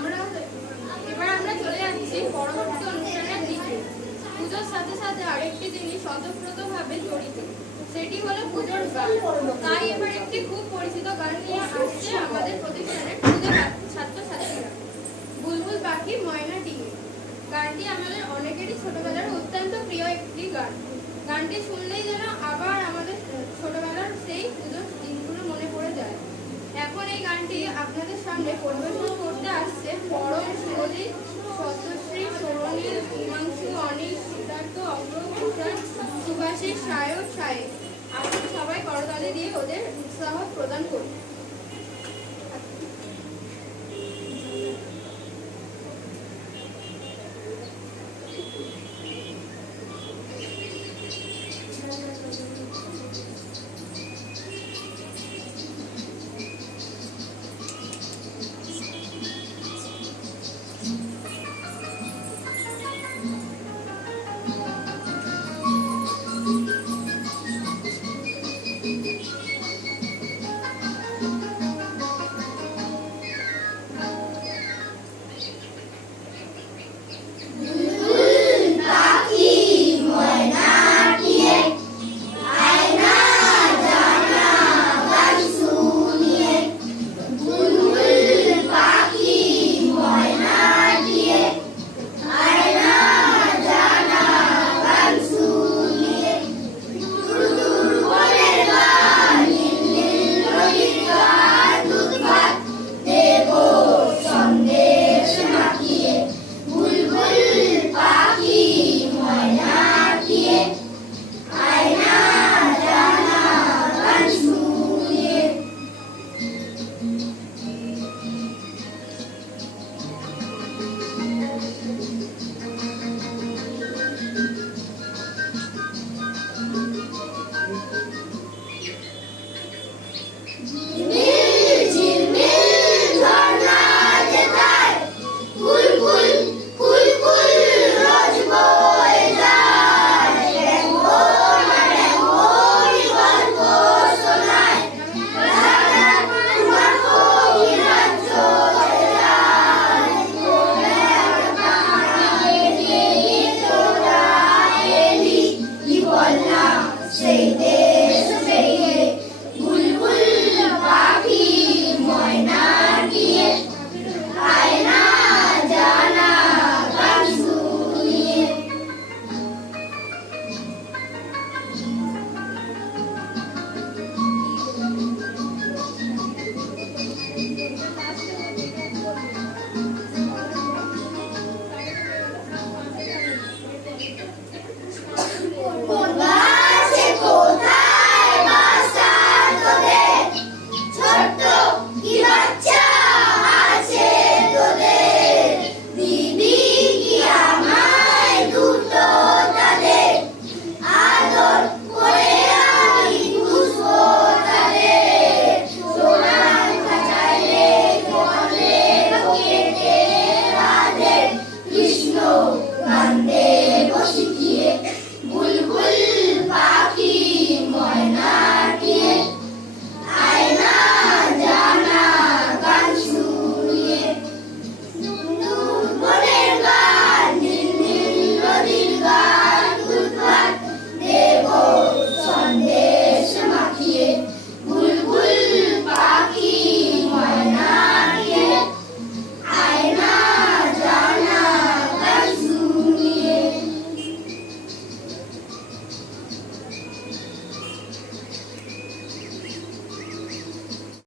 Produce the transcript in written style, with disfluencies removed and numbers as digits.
এবার আমরা চলে যাচ্ছি পরবর্তী অনুষ্ঠানের দিকে। পুজোর সাথে সাথে আরেকটি জিনিস ওতপ্রোতভাবে জড়িত, সেটি হলো পুজোর গান। তাই এবার একটি খুব পরিচিত গান নিয়ে আসছে আমাদের প্রতিষ্ঠানের পুজোর ছাত্রছাত্রীরা। বুলবুল পাখি ময়না ডিঙি গানটি আমাদের অনেকেরই ছোটবেলার অত্যন্ত প্রিয় একটি গান। গানটি শুনলেই যেন আবার আমাদের ছোটবেলার সেই পুজোর দিনগুলো মনে পড়ে যায়। এখন এই গানটি আপনাদের সামনে পরিবেশন করতে আসছে পরম সুরলি, সত্যশ্রী, সরণীল, হিমাংশু, অনিল, সিদ্ধার্থ, অগ্রভূষণ, সুভাষিস, সায়ক, সায়ে। আপনি সবাই করতালি দিয়ে ওদের উৎসাহ প্রদান করুন।